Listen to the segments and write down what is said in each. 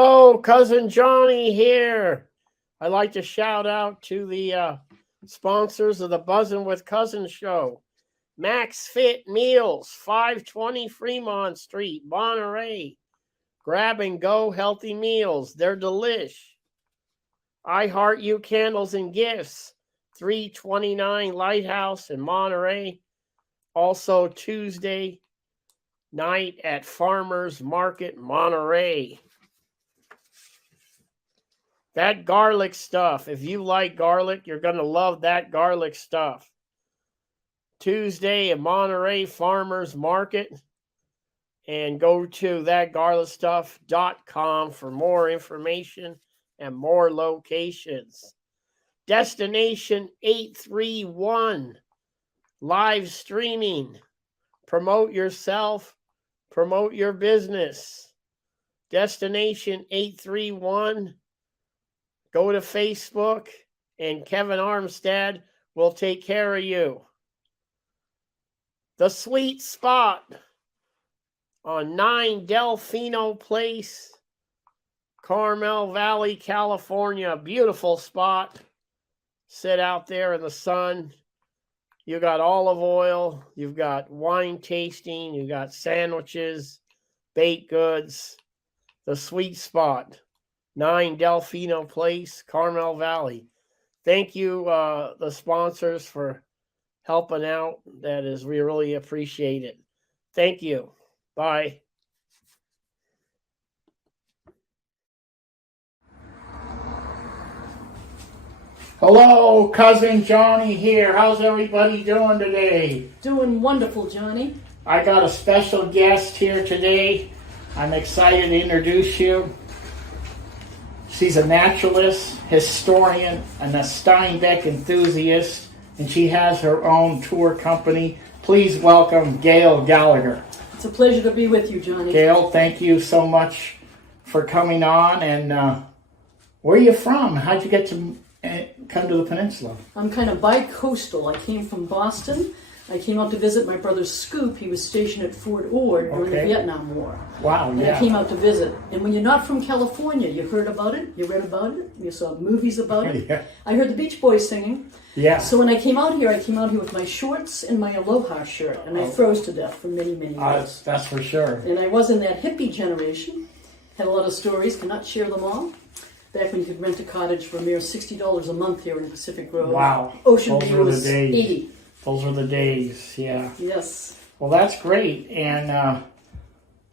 Hello, Cousin Johnny here. I'd like to shout out to the sponsors of the Buzzin' with Cousin show. Max Fit Meals, 520 Fremont Street, Monterey. Grab and go healthy meals. They're delish. I Heart You Candles and Gifts, 329 Lighthouse in Monterey. Also Tuesday night at Farmers Market, Monterey. That garlic stuff, if you like garlic, you're going to love that garlic stuff. Tuesday at Monterey Farmers Market. And go to thatgarlicstuff.com for more information and more locations. Destination 831, live streaming. Promote yourself, promote your business. Destination 831. Go to Facebook, and Kevin Armstead will take care of you. The Sweet Spot on 9 Delfino Place, Carmel Valley, California. Beautiful spot. Sit out there in the sun. You got olive oil. You've got wine tasting. You got sandwiches, baked goods. The Sweet Spot. 9 Delfino Place, Carmel Valley. Thank you, the sponsors, for helping out. We really appreciate it. Thank you. Bye. Hello, Cousin Johnny here. How's everybody doing today? Doing wonderful, Johnny. I got a special guest here today. I'm excited to introduce you. She's a naturalist, historian, and a Steinbeck enthusiast, and she has her own tour company. Please welcome Gael Gallagher. It's a pleasure to be with you, Johnny. Gael, thank you so much for coming on. And where are you from? How'd you get to come to the peninsula? I'm kind of bi-coastal. I came from Boston. I came out to visit my brother Scoop. He was stationed at Fort Ord during the Vietnam War. Wow, and I came out to visit. And when you're not from California, you heard about it, you read about it, you saw movies about it. Yeah. I heard the Beach Boys singing. Yeah. So when I came out here with my shorts and my Aloha shirt, and I froze to death for many, many years. That's for sure. And I was in that hippie generation. Had a lot of stories, cannot share them all. Back when you could rent a cottage for a mere $60 a month here in Pacific Grove. Wow. Ocean View was days. $80. Those were the days, yeah. Yes. Well, that's great. And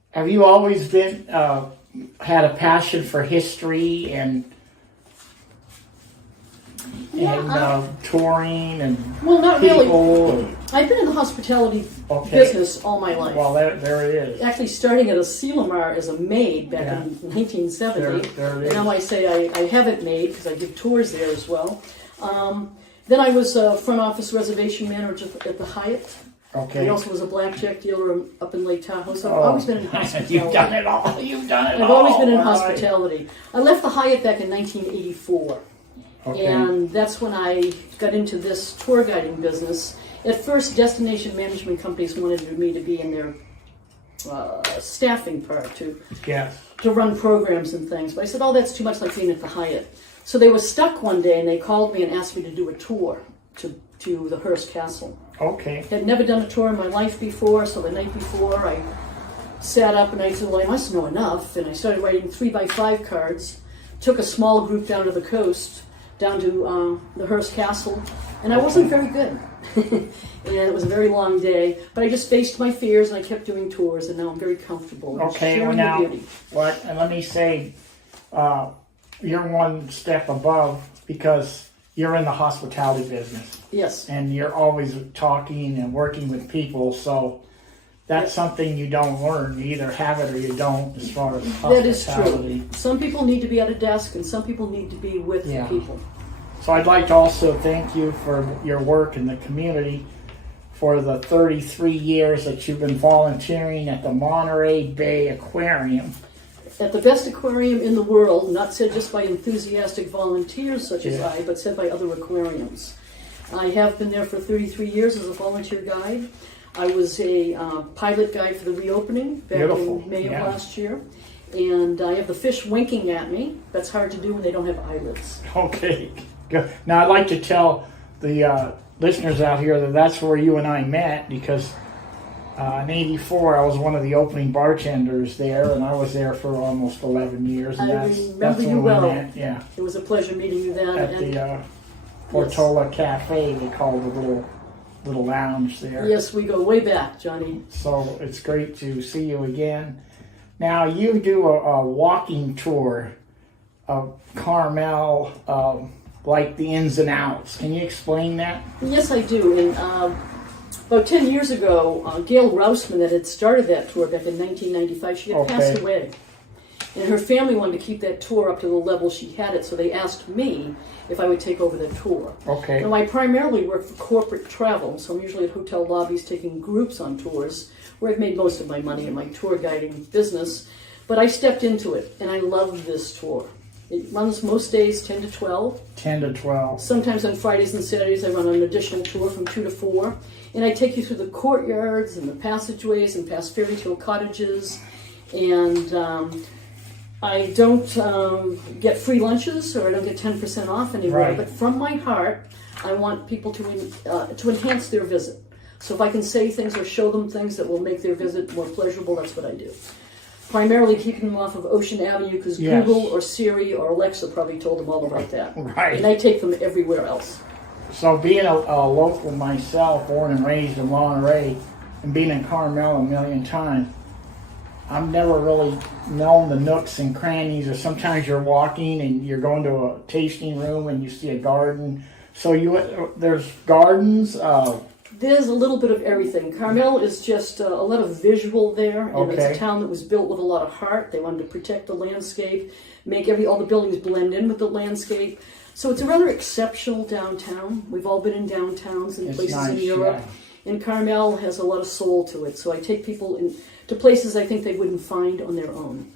have you always been had a passion for history and touring and well, not people? really. I've been in the hospitality business all my life. Well, there it is. Actually, starting at a Sealamar as a maid back in 1970. There it is. And now I say I haven't made because I give tours there as well. Then I was a front office reservation manager at the Hyatt. Okay. I also was a blackjack dealer up in Lake Tahoe, so I've always been in hospitality. You've done it all. I've always been in hospitality. I left the Hyatt back in 1984. Okay. And that's when I got into this tour guiding business. At first, destination management companies wanted me to be in their staffing part to run programs and things. But I said, oh, that's too much like being at the Hyatt. So they were stuck one day, and they called me and asked me to do a tour to the Hearst Castle. Okay. Had never done a tour in my life before, so the night before I sat up and I said, well, I must know enough. And I started writing 3x5 cards, took a small group down to the coast, down to the Hearst Castle, and I wasn't very good. And it was a very long day, but I just faced my fears and I kept doing tours, and now I'm very comfortable. Okay, well now, and let me say, you're one step above because you're in the hospitality business. Yes. And you're always talking and working with people, so that's something you don't learn. You either have it or you don't as far as hospitality. That is true. Some people need to be at a desk and some people need to be with people. So I'd like to also thank you for your work in the community for the 33 years that you've been volunteering at the Monterey Bay Aquarium. At the best aquarium in the world, not said just by enthusiastic volunteers such as I, but said by other aquariums. I have been there for 33 years as a volunteer guide. I was a pilot guide for the reopening back in May of last year. And I have the fish winking at me. That's hard to do when they don't have eyelids. Okay, good. Now I'd like to tell the listeners out here that that's where you and I met, because in '84 I was one of the opening bartenders there, and I was there for almost 11 years. And I that's remember you when we well. met. Yeah, It was a pleasure meeting you then. at the Portola Cafe, they call the little lounge there. Yes, we go way back, Johnny. So it's great to see you again. Now you do a walking tour of Carmel, like the ins and outs. Can you explain that? Yes, I do. And about 10 years ago, Gail Rousman, that had started that tour back in 1995, she had passed away. And her family wanted to keep that tour up to the level she had it, so they asked me if I would take over the tour. Okay. Now, I primarily work for corporate travel, so I'm usually at hotel lobbies taking groups on tours, where I've made most of my money in my tour guiding business. But I stepped into it, and I love this tour. It runs most days 10 to 12. 10 to 12. Sometimes on Fridays and Saturdays I run an additional tour from 2 to 4. And I take you through the courtyards and the passageways and past fairy tale cottages. And I don't get free lunches, or I don't get 10% off anywhere. Right. But from my heart, I want people to enhance their visit. So if I can say things or show them things that will make their visit more pleasurable, that's what I do. Primarily keeping them off of Ocean Avenue, because Yes. Google or Siri or Alexa probably told them all about that. Right. And I take them everywhere else. So being a local myself, born and raised in Monterey, and being in Carmel a million times, I've never really known the nooks and crannies. Or sometimes you're walking and you're going to a tasting room and you see a garden. So there's gardens. There's a little bit of everything. Carmel is just a lot of visual there, and it's Okay. a town that was built with a lot of heart. They wanted to protect the landscape, make all the buildings blend in with the landscape. So it's a rather exceptional downtown. We've all been in downtowns and It's places nice, in Europe, and Carmel has a lot of soul to it. So I take people to places I think they wouldn't find on their own.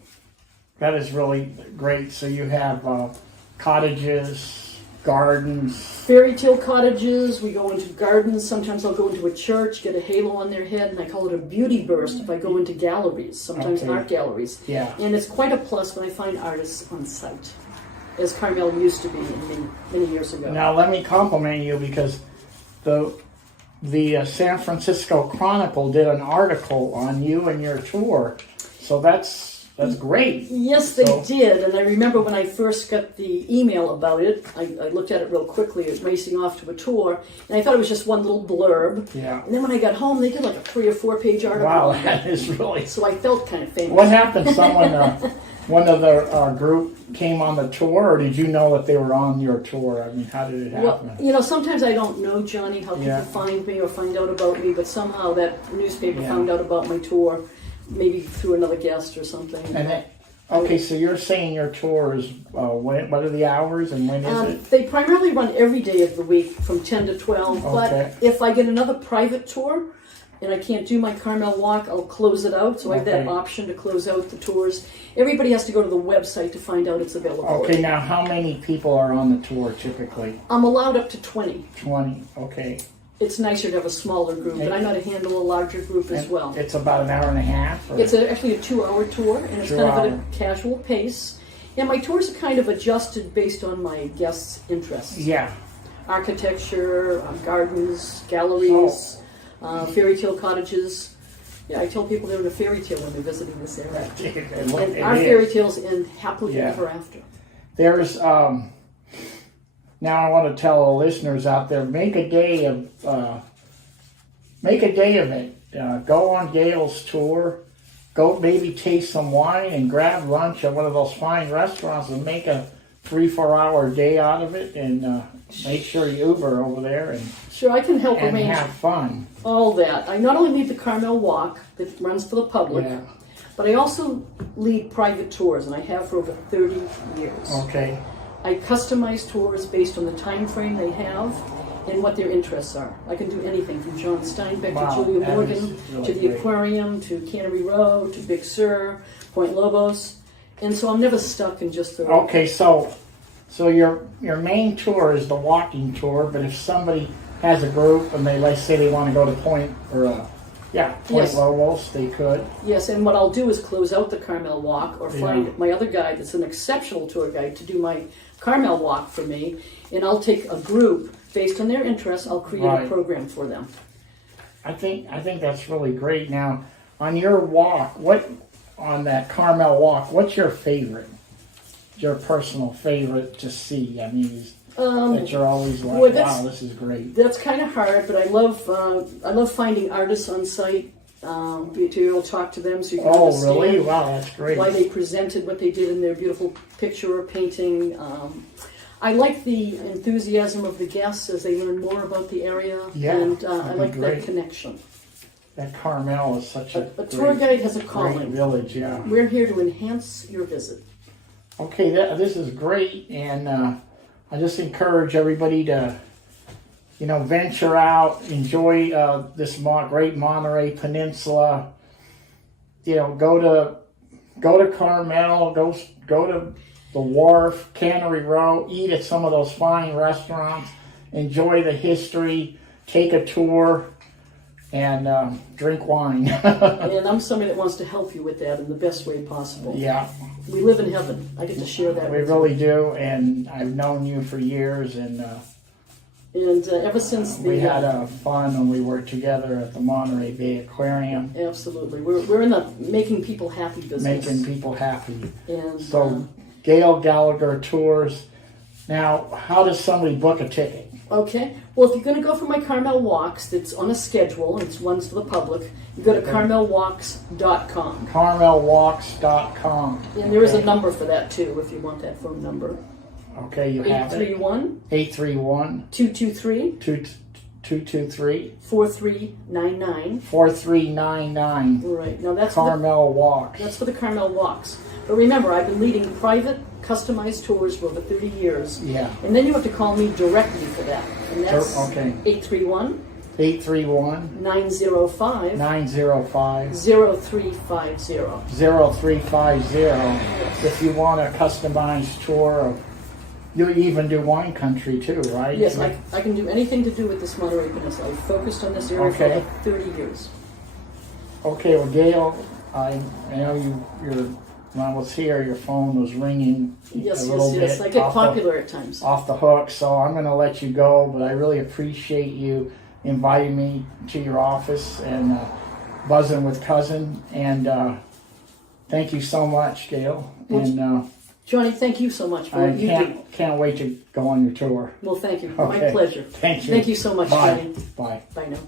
That is really great. So you have cottages, gardens. Fairy tale cottages, we go into gardens, sometimes I'll go into a church, get a halo on their head, and I call it a beauty burst if I go into galleries, sometimes Okay. art galleries. Yeah. And it's quite a plus when I find artists on site, as Carmel used to be many years ago. Now let me compliment you, because the San Francisco Chronicle did an article on you and your tour. So that's great. Yes, they So- did, and I remember when I first got the email about it, I looked at it real quickly, it was racing off to a tour, and I thought it was just one little blurb. Yeah. And then when I got home, they did like a 3 or 4 page article. Wow, on it. that is really. So I felt kind of famous. What happened? Someone, one of the group came on the tour, or did you know that they were on your tour? I mean, how did it happen? Well, sometimes I don't know, Johnny, how people Yeah. find me or find out about me, but somehow that newspaper Yeah. found out about my tour, maybe through another guest or something. Okay, so you're saying your tour is, what are the hours and when is it? They primarily run every day of the week from 10 to 12, Okay. but if I get another private tour and I can't do my Carmel walk, I'll close it out, so I have that Okay. option to close out the tours. Everybody has to go to the website to find out it's available. Okay, now how many people are on the tour typically? I'm allowed up to 20. 20, okay. It's nicer to have a smaller group, but I know how to handle a larger group as And well. It's about an hour and a half? Or? It's actually a 2-hour tour, and it's kind of at a casual pace. And my tours are kind of adjusted based on my guests' interests. Yeah. Architecture, gardens, galleries, fairy tale cottages. Yeah, I tell people they're in a fairy tale when they're visiting this area. And our fairy tales end happily ever after. There's, now I want to tell the listeners out there, make a day of it. Go on Gael's tour. Go maybe taste some wine and grab lunch at one of those fine restaurants and make a 3-4 hour day out of it, and make sure you Uber over there and Sure, I can help and arrange have fun. all that. I not only lead the Carmel Walk that runs for the public, Yeah. but I also lead private tours, and I have for over 30 years. Okay. I customize tours based on the time frame they have and what their interests are. I can do anything from John Steinbeck Wow, to Julia that Morgan is really to the great. aquarium to Cannery Row to Big Sur, Point Lobos, and so I'm never stuck in just the. Okay, so your main tour is the walking tour, but if somebody has a group and let's say they want to go to Point or Yeah, Point Yes. Lobos, they could. Yes, and what I'll do is close out the Carmel walk or find Yeah. my other guide that's an exceptional tour guide to do my Carmel walk for me, and I'll take a group based on their interests. I'll create Right. a program for them. I think that's really great. Now, on your walk, on that Carmel walk, what's your favorite? Your personal favorite to see? I mean, that you're always like, boy, that's- wow, this is great. That's kind of hard, but I love finding artists on site to be able to talk to them so you can Oh, understand really? Wow, that's great. why they presented what they did in their beautiful picture or painting. I like the enthusiasm of the guests as they learn more about the area, Yeah, and I that'd be like great. that connection. That Carmel is such a A tour guide has a great calling. village. Yeah. We're here to enhance your visit. Okay, this is great, and I just encourage everybody to, venture out, enjoy this great Monterey Peninsula. Go to Carmel, go to the Wharf, Cannery Row, eat at some of those fine restaurants, enjoy the history, take a tour, and drink wine. And I'm somebody that wants to help you with that in the best way possible. Yeah. We live in heaven. I get to share that We with really do, and I've known you for years, and you. And ever since the... we had fun when we were together at the Monterey Bay Aquarium, Absolutely. We're in the making people happy business. making people happy. And So, Gael Gallagher Tours. Now, how does somebody book a ticket? okay. Well, if you're going to go for my Carmel walks, that's on a schedule, and it's one's for the public, you go to carmelwalks.com. CarmelWalks.com. And there is a number for that, too, if you want that phone number. Okay, you have it. 831 831 223 223 4399. 4399. Right. Now that's for Carmel Walks. that's for the Carmel walks. But remember, I've been leading private, customized tours for over 30 years. Yeah. And then you have to call me directly for that. And that's Okay. 831 831 905 905 0350. 0350. If you want a customized tour of, you even do wine country too, right? Yes, I can do anything to do with this Monterey Peninsula. I've focused on this area for Okay. like 30 years. Okay, well, Gail, I know when I was here, your phone was ringing Yes, a little yes. bit I get off popular at times. off the hook, so I'm going to let you go, but I really appreciate you inviting me to your office and buzzing with Cousin, and thank you so much, Gail. And Johnny, thank you so much for I what you do. can't wait to go on your tour. Well, thank you. Okay. My pleasure. Thank you. Thank you so much, Bye. Johnny. Bye. Bye now.